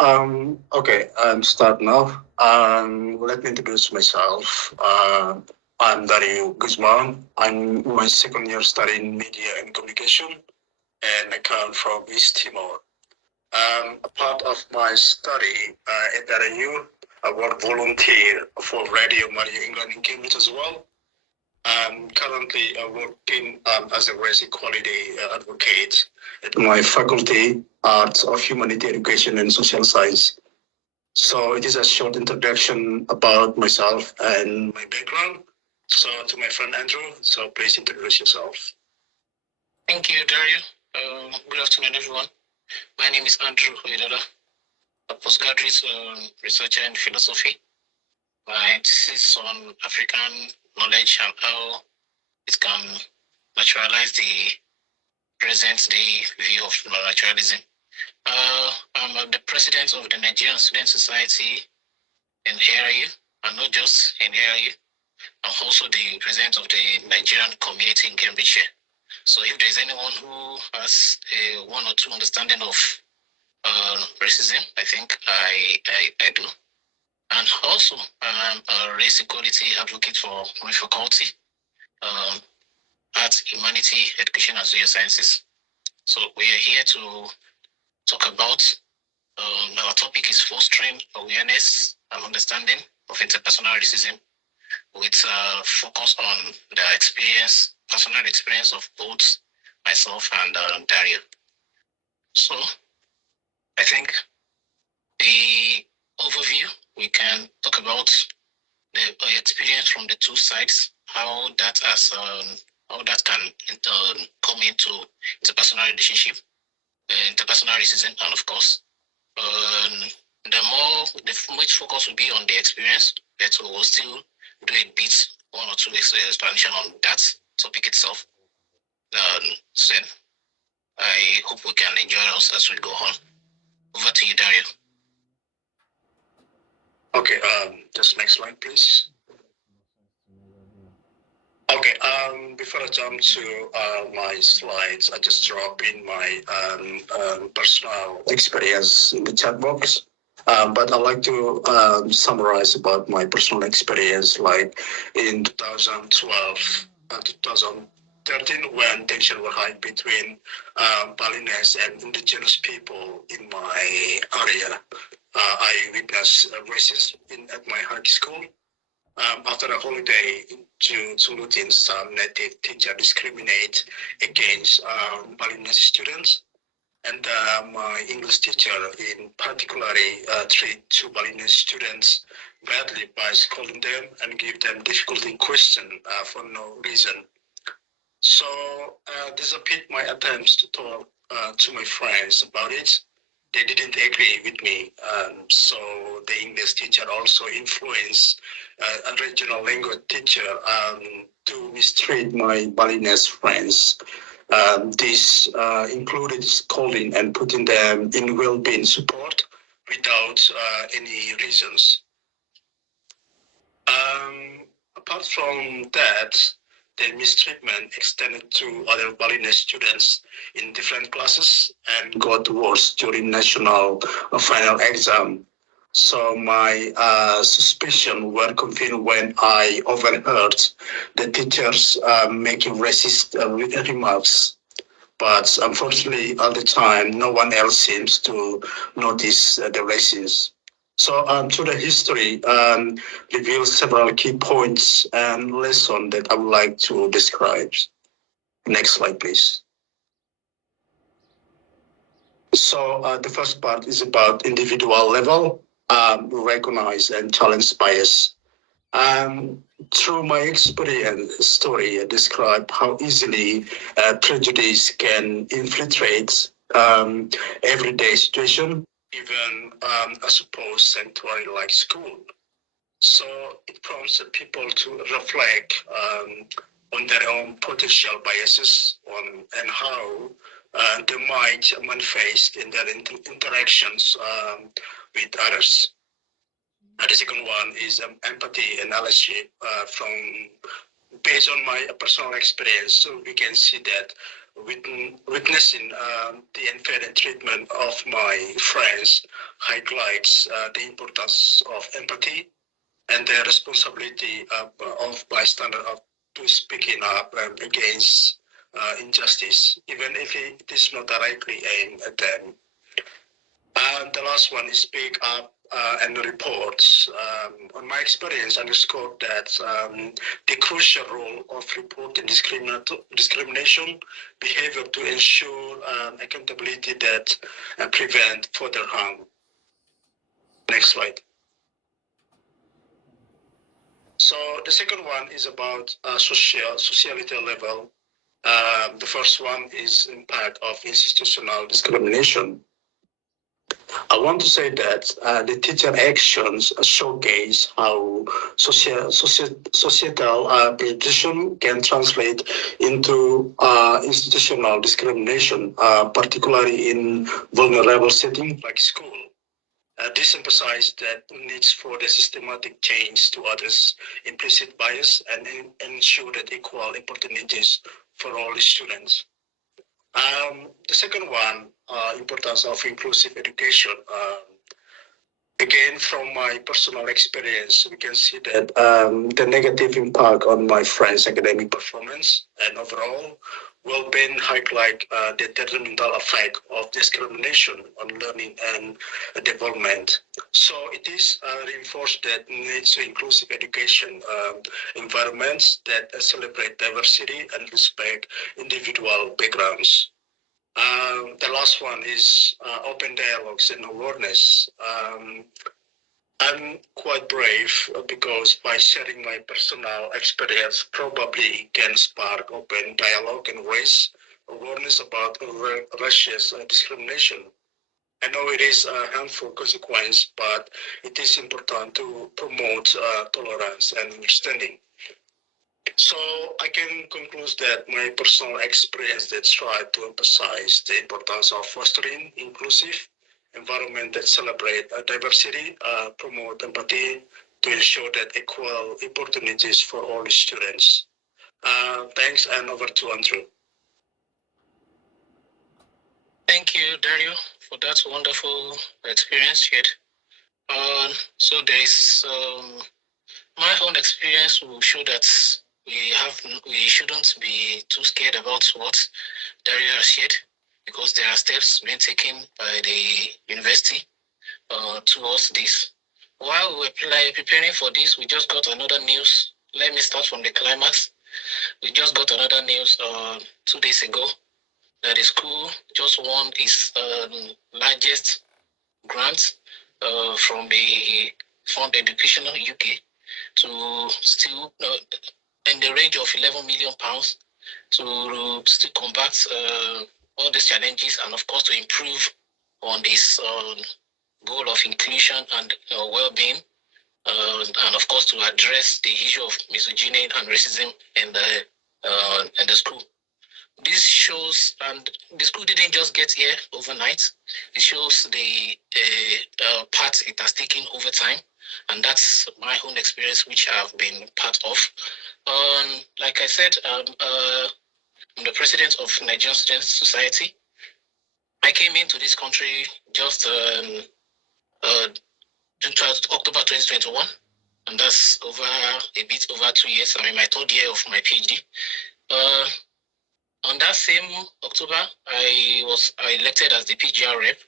Okay, start now. Let me introduce myself. I'm Dario Guzman. I'm my second year studying media and communication, and I come from East Timor. A part of my study at Dario, I work volunteer for Radio Mario England in Cambridge as well. I'm currently working as a race equality advocate at my faculty, Arts of Humanity Education and Social Science. So it is a short introduction about myself and my background. So to my friend Andrew, so please introduce yourself. Thank you, Dario. Good afternoon, everyone. My name is Andrew, a postgraduate researcher in philosophy. My thesis on African knowledge and how it can naturalize the present day view of naturalism. I'm the president of the Nigerian Student Society in ARU, and not just in ARU. I'm also the president of the Nigerian community in Cambridgeshire. So if there's anyone who has a one or two understanding of racism, I think I do. And also, I'm a race equality advocate for my faculty, Arts, Humanity, Education, and Social Sciences. So we are here to talk about, our topic is fostering awareness and understanding of interpersonal racism with focus on the personal experience of both myself and Dario. So I think the overview, we can talk about the experience from the two sides, how that can come into interpersonal relationship, interpersonal racism, and of course, the much focus will be on the experience, but we will still do a bit, one or two explanation on that topic itself. So I hope we can enjoy us as we go on. Over to you, Dario. Okay, just next slide, please. Okay, before I jump to my slides, I just drop in my personal experience in the chat box. But I'd like to summarize about my personal experience, like in 2012 and 2013, when tensions were high between Balinese and indigenous people in my area. I witnessed racism at my high school. After a holiday in June, some native teacher discriminate against Balinese students. And my English teacher in particularly treat two Balinese students badly by scolding them and give them difficulty question for no reason. So this appeared my attempts to talk to my friends about it. They didn't agree with me. So the English teacher also influenced a regional language teacher to mistreat my Balinese friends. This included scolding and putting them in well-being support without any reasons. Apart from that, the mistreatment extended to other Balinese students in different classes and got worse during national final exam. So my suspicion were confirmed when I overheard the teachers making racist remarks. But unfortunately, at the time, no one else seems to notice the racism. So through the history, reveals several key points and lessons that I would like to describe. Next slide, please. So the first part is about individual level, recognize and challenge bias. Through my experience story, I describe how easily prejudice can infiltrate everyday situation, even I suppose sanctuary like school. So it prompts people to reflect on their own potential biases and how they might manifest in their interactions with others. The second one is empathy analysis from based on my personal experience. So we can see that witnessing the unfair treatment of my friends highlights the importance of empathy and the responsibility of bystander of to speaking up against injustice, even if it is not directly aimed at them. And the last one is speak up and reports. On my experience, underscored that the crucial role of reporting discrimination behavior to ensure accountability that prevent further harm. Next slide. So the second one is about sociality level. The first one is impact of institutional discrimination. I want to say that the teacher actions showcase how societal prejudice can translate into institutional discrimination, particularly in vulnerable settings like school. This emphasizes that needs for the systematic change to address implicit bias and ensure that equal opportunities for all students. The second one, importance of inclusive education. Again, from my personal experience, we can see that the negative impact on my friends' academic performance and overall well-being highlight the detrimental effect of discrimination on learning and development. So it is reinforced that needs to inclusive education environments that celebrate diversity and respect individual backgrounds. The last one is open dialogues and awareness. I'm quite brave because by sharing my personal experience, probably can spark open dialogue and raise awareness about racial discrimination. I know it is a harmful consequence, but it is important to promote tolerance and understanding. So I can conclude that my personal experience that try to emphasize the importance of fostering inclusive environment that celebrate diversity, promote empathy to ensure that equal opportunities for all students. Thanks, and over to Andrew. Thank you, Dario, for that wonderful experience yet. So there is my own experience will show that we shouldn't be too scared about what Dario has shared, because there are steps being taken by the university towards this. While we were preparing for this, we just got another news. Let me start from the climax. We just got another news 2 days ago that the school just won its largest grant from the Fund Educational UK to still in the range of £11 million to still combat all these challenges, and of course to improve on its goal of inclusion and well-being, and of course to address the issue of misogyny and racism in the school. This shows, and the school didn't just get here overnight. It shows the part it has taken over time, and that's my own experience, which I've been part of. Like I said, I'm the president of Nigerian Student Society. I came into this country just October 2021, and that's over a bit over 2 years. I'm in my third year of my PhD. On that same October, I was elected as the PGR rep.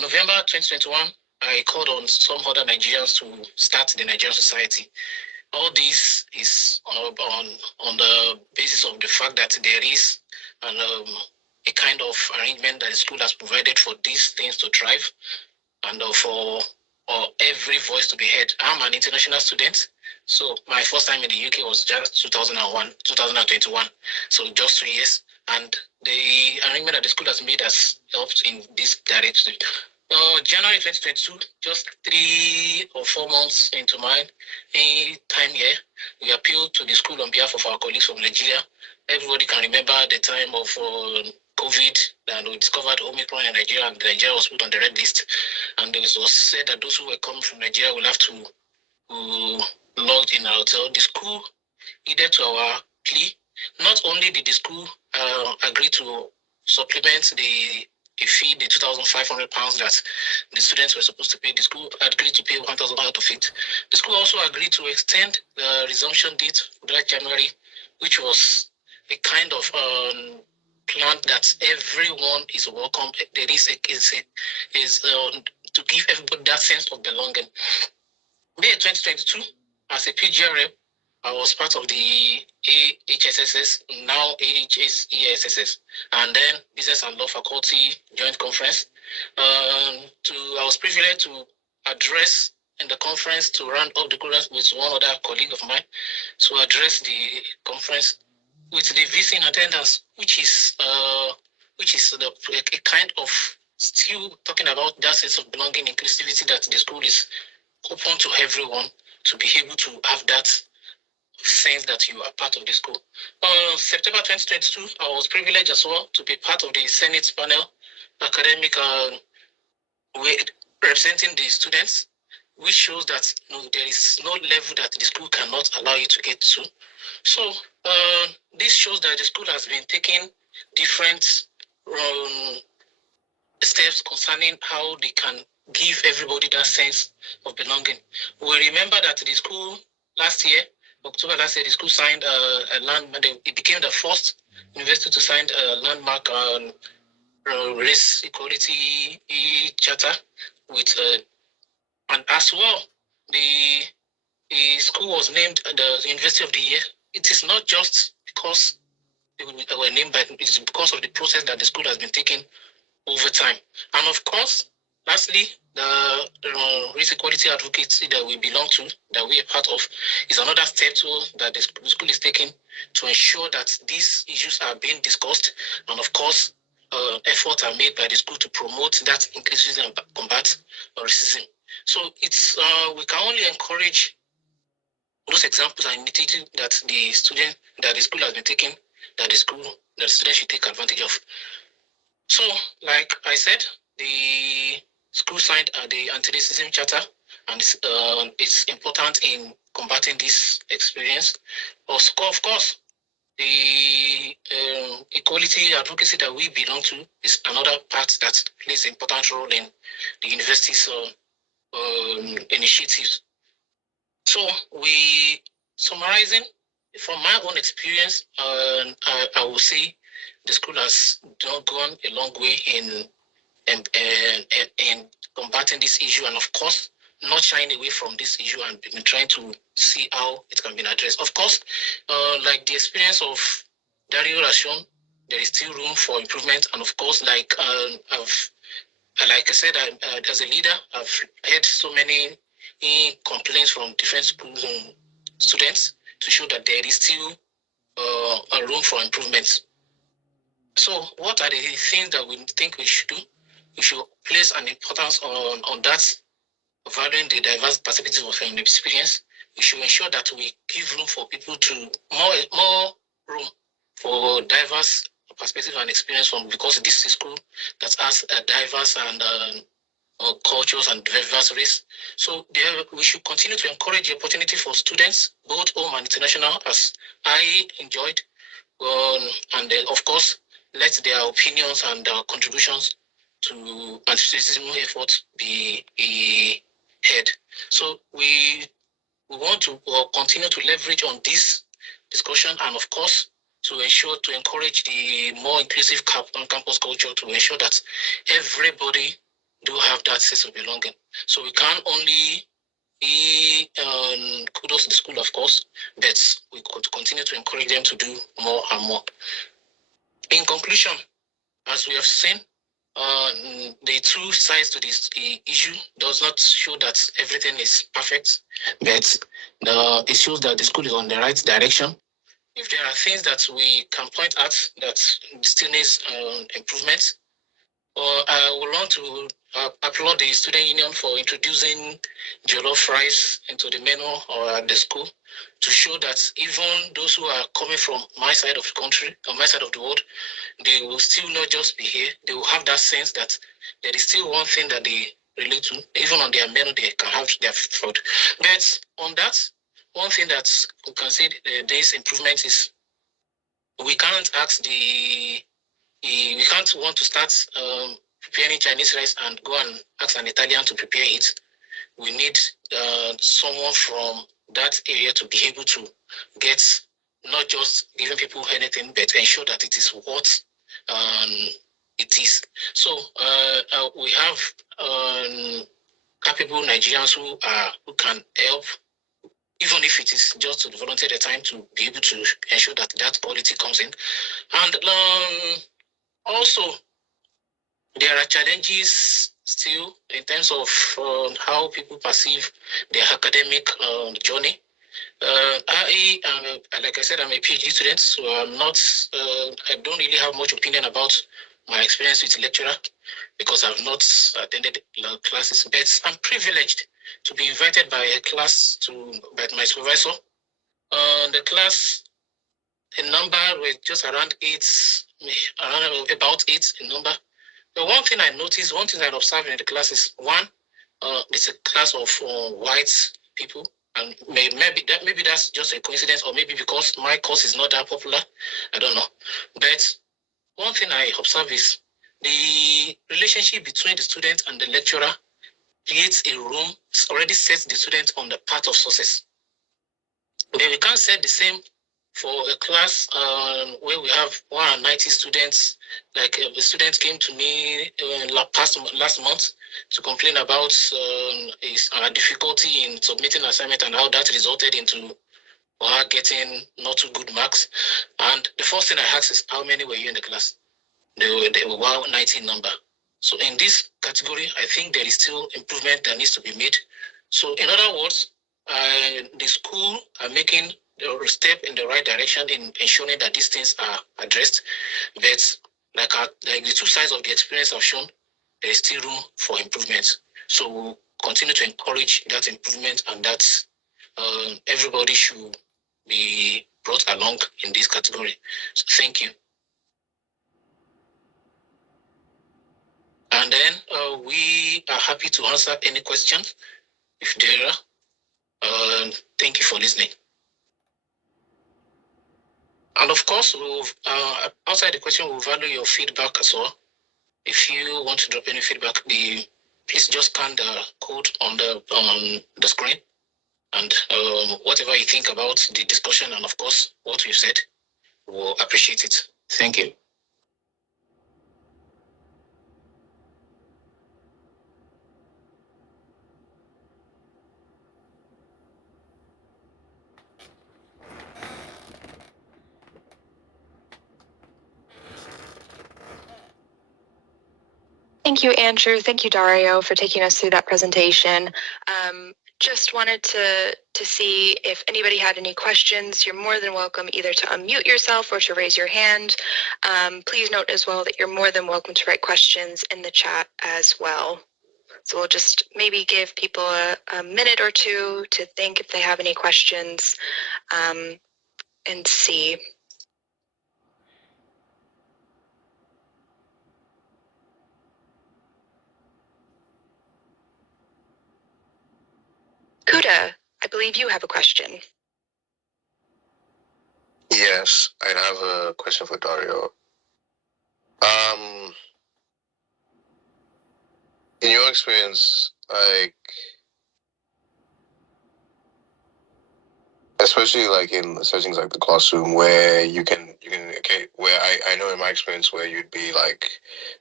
November 2021, I called on some other Nigerians to start the Nigerian Society. All this is on the basis of the fact that there is a kind of arrangement that the school has provided for these things to thrive, and for every voice to be heard. I'm an international student, so my first time in the UK was just 2021, so just 2 years. And the arrangement that the school has made has helped in this direction. January 2022, just 3 or 4 months into my time here, we appealed to the school on behalf of our colleagues from Nigeria. Everybody can remember the time of COVID, and we discovered Omicron in Nigeria, and Nigeria was put on the red list. And it was said that those who were coming from Nigeria will have to lodge in our hotel. The school heeded to our plea. Not only did the school agreed to supplement the fee, the £2,500 that the students were supposed to pay. The school agreed to pay £1,000 out of it. The school also agreed to extend the resumption date for that January, which was a kind of plan that everyone is welcome. There is to give everybody that sense of belonging. May 2022, as a PGRM, I was part of the AHSSS, now AHSESS, and then Business and Law Faculty Joint Conference. I was privileged to address in the conference to round up the conference with one other colleague of mine to address the conference with the VC in attendance, which is a kind of still talking about that sense of belonging, inclusivity that the school is open to everyone to be able to have that sense that you are part of the school. September 2022, I was privileged as well to be part of the Senate panel academic representing the students, which shows that there is no level that the school cannot allow you to get to. So this shows that the school has been taking different steps concerning how they can give everybody that sense of belonging. We remember that the school last year, October last year, the school signed a landmark. It became the first university to sign a landmark race equality charter with, and as well, the school was named the University of the Year. It is not just because they were named, but it's because of the process that the school has been taking over time. And of course, lastly, the race equality advocacy that we belong to, that we are part of, is another step that the school is taking to ensure that these issues are being discussed, and of course, efforts are made by the school to promote that inclusion and combat racism. So it's we can only encourage those examples and initiatives that the school has been taking, that the students should take advantage of. So, like I said, the school signed the anti-racism charter, and it's important in combating this experience. Of course, the equality advocacy that we belong to is another part that plays an important role in the university's initiatives. So, summarizing, from my own experience, I will say the school has gone a long way in combating this issue, and of course, not shying away from this issue and been trying to see how it can be addressed. Of course, like the experience of Dario has shown, there is still room for improvement, and of course, like I said, as a leader, I've heard so many complaints from different school students to show that there is still a room for improvement. So what are the things that we think we should do? We should place an importance on that, valuing the diverse perspectives of the experience. We should ensure that we give room for people to more room for diverse perspective and experience from, because this is a school that has a diverse and cultures and diverse race. So we should continue to encourage the opportunity for students, both home and international, as I enjoyed, and then of course let their opinions and their contributions to anti-racism efforts be heard. So we want to continue to leverage on this discussion, and of course to encourage the more inclusive campus culture, to ensure that everybody do have that sense of belonging. So we can't only kudos to the school, of course, but we could continue to encourage them to do more and more. In conclusion, as we have seen, the two sides to this issue does not show that everything is perfect, but it shows that the school is on the right direction. If there are things that we can point at that still needs improvement, I would want to applaud the student union for introducing jollof rice into the menu or at the school, to show that even those who are coming from my side of the country or my side of the world, they will still not just be here. They will have that sense that there is still one thing that they relate to. Even on their menu, they can have their food. But on that, one thing that we can say this improvement is, we can't we can't want to start preparing Chinese rice and go and ask an Italian to prepare it. We need someone from that area to be able to get, not just giving people anything, but ensure that it is what it is. So we have capable Nigerians who can help, even if it is just to volunteer the time to be able to ensure that that quality comes in. And also, there are challenges still in terms of how people perceive their academic journey. I am, like I said, I'm a PhD student, so I don't really have much opinion about my experience with lecturer because I've not attended classes, but I'm privileged to be invited by a class by my supervisor. The class, the number was just around about eight in number. The one thing I noticed, one thing I observed in the class is it's a class of white people, and maybe that's just a coincidence, or maybe because my course is not that popular, I don't know. But one thing I observe is the relationship between the student and the lecturer creates a room, already sets the student on the path of success. But we can't set the same for a class where we have 190 students. Like a student came to me last month to complain about his difficulty in submitting assignment and how that resulted into her getting not too good marks. And the first thing I asked is, how many were you in the class? They were 190 number. So in this category, I think there is still improvement that needs to be made. So in other words, the school are making the step in the right direction in ensuring that these things are addressed. But like the two sides of the experience have shown, there is still room for improvement. So we'll continue to encourage that improvement, and that everybody should be brought along in this category. So thank you. And then we are happy to answer any questions if there are. Thank you for listening. And of course, outside the question, we'll value your feedback as well. If you want to drop any feedback, please just scan the code on the screen, and whatever you think about the discussion and of course what we've said, we'll appreciate it. Thank you. Thank you, Andrew. Thank you, Dario, for taking us through that presentation. Just wanted to see if anybody had any questions. You're more than welcome either to unmute yourself or to raise your hand. Please note as well that you're more than welcome to write questions in the chat as well. So we'll just maybe give people a minute or two to think if they have any questions and see. Kuda, I believe you have a question. Yes, I have a question for Dario. In your experience, like, especially like in settings like the classroom where you can okay, where I know in my experience where you'd be like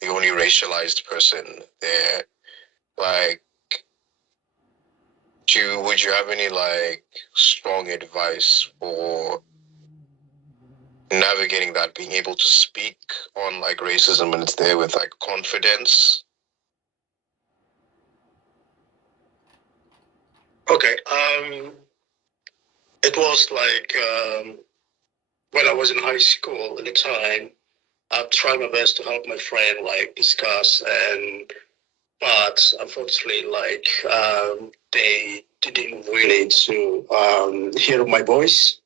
the only racialized person there, like, would you have any like strong advice for navigating that, being able to speak on like racism when it's there with like confidence? Okay. It was like when I was in high school at the time, I tried my best to help my friend like discuss, but unfortunately, like they didn't really to hear my voice.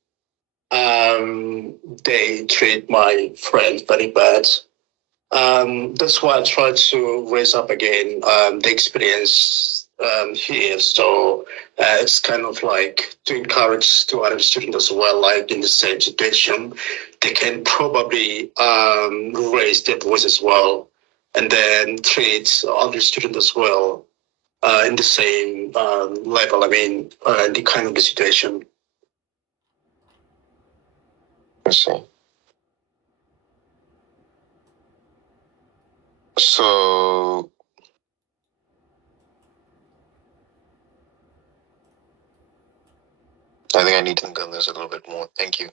They treat my friend very bad. That's why I tried to raise up again the experience here. So it's kind of like to encourage to other students as well, like in the same situation, they can probably raise their voice as well, and then treat other students as well in the same level. I mean, in the kind of the situation. I see. So I think I need to think on this a little bit more. Thank you.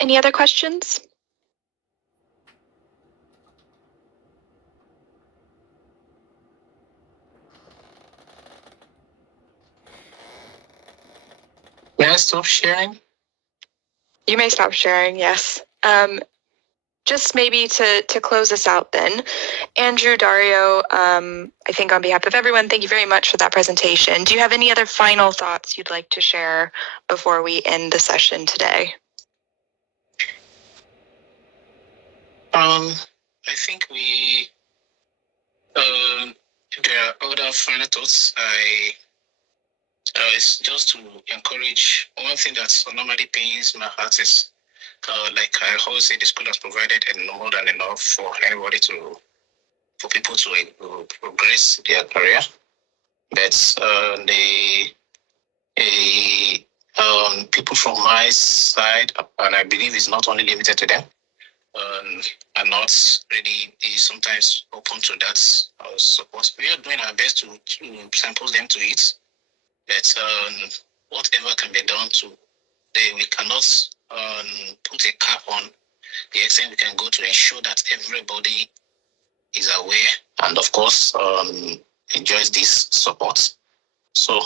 Any other questions? May I stop sharing? You may stop sharing, yes. Just maybe to close us out then, Andrew, Dario, I think on behalf of everyone, thank you very much for that presentation. Do you have any other final thoughts you'd like to share before we end the session today? I think if there are other final thoughts, it's just to encourage. One thing that normally pains my heart is, like I always say, the school has provided more than enough for anybody for people to progress their career. But people from my side, and I believe it's not only limited to them, are not really sometimes open to that support. We are doing our best to signpost them to it, but whatever can be done we cannot put a cap on the extent we can go to ensure that everybody is aware and, of course, enjoys this support. So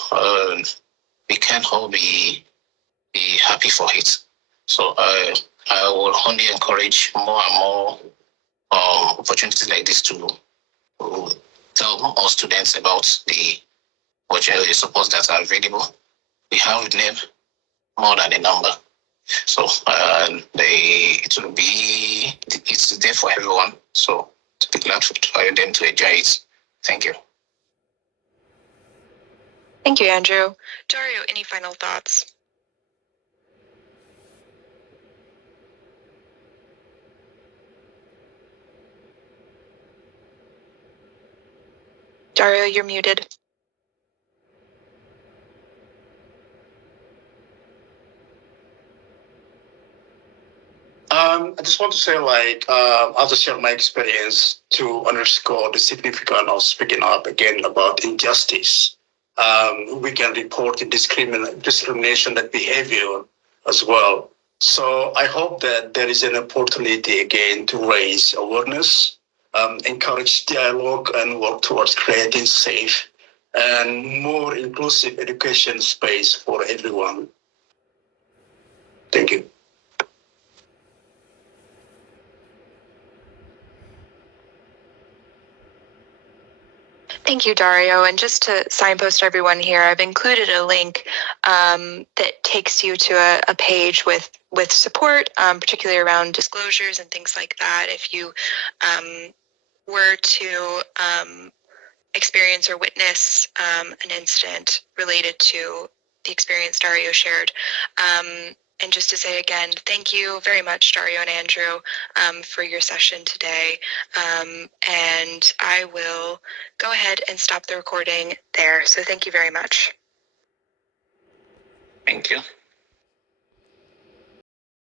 we can all be happy for it. So I will only encourage more and more opportunities like this to tell all students about the supports that are available. We have with them more than a number. So it's there for everyone. So to be glad for them to enjoy it. Thank you. Thank you, Andrew. Dario, any final thoughts? Dario, you're muted. I just want to say, like, I'll just share my experience to underscore the significance of speaking up again about injustice. We can report the discrimination, that behavior as well. So I hope that there is an opportunity again to raise awareness, encourage dialogue, and work towards creating safe and more inclusive education space for everyone. Thank you. Thank you, Dario. And just to signpost everyone here, I've included a link that takes you to a page with support, particularly around disclosures and things like that. If you were to experience or witness an incident related to the experience Dario shared. And just to say again, thank you very much, Dario and Andrew, for your session today. And I will go ahead and stop the recording there. So thank you very much. Thank you.